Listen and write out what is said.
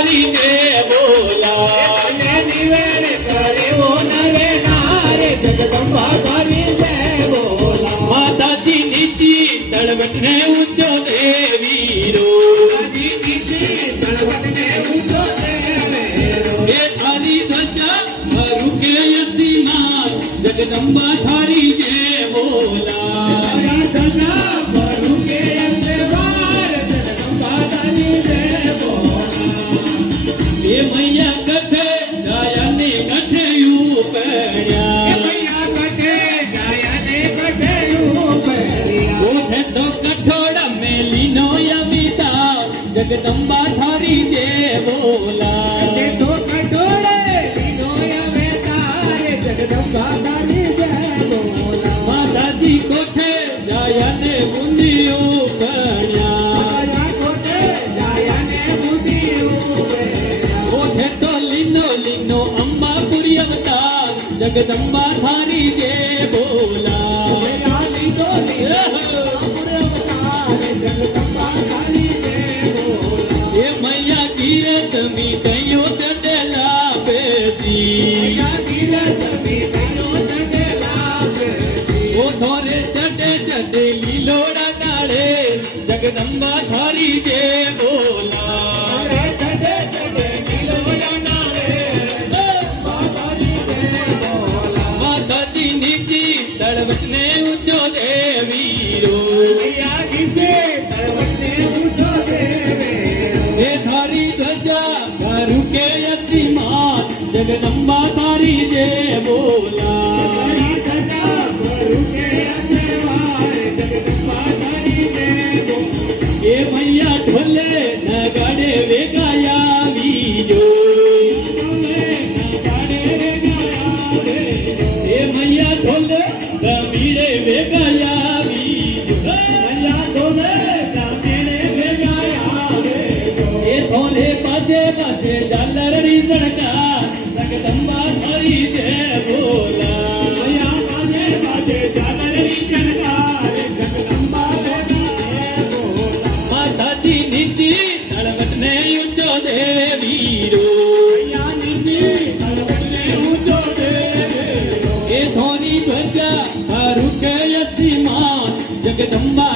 थारी जय बोला निवेद करे वो नरे नारे जगदम्बा थारी जय बोला माता जी नीची तड़वट ने ऊंचो देवीरो जगदम्बा थारी जय बोला जगदम्बा थारी जय बोला ये मैया कथे गाया ने कथे यू पड़िया मैया कथे गाया ने कथे यू पड़िया ओठे तो कठोड़ा में लीनो यमिता जगदम्बा थारी जय बोला तो कठोड़े लीनो यमिता जगदम्बा थारी जय बोला माता जी कोठे गाया ने बुंदियो पड़िया कोठे गाया ने बुंदियो पड़िया ओठे तो लीनो अम्बा पुरी अवतार जगदम्बा थारी जय बोला जगदम्बा थारी जय बोला ये मैया गिरे तमी कयो चढ़ला बेसी वो थोरे चढ़े चढ़े लीलोड़ा नाड़े जगदम्बा थारी जय बोला माता जी नीची तड़वट ने ऊंचो देवीरो ये थारी ध्वजा घरू के यति मात जगदम्बा थारी जय बोला ये मैया ढोले नगाड़े वे गाया बीजो ये मैया ढोले गमीरे वे गाया बीजो ये थोले बाजे बाजे झालर री सड़का जगदम्बा थारी जय बोला माता जी नीची तड़वट ने ऊंचो देवीरो ये थोनी ध्वजा घरू के यति मात जगदम्बा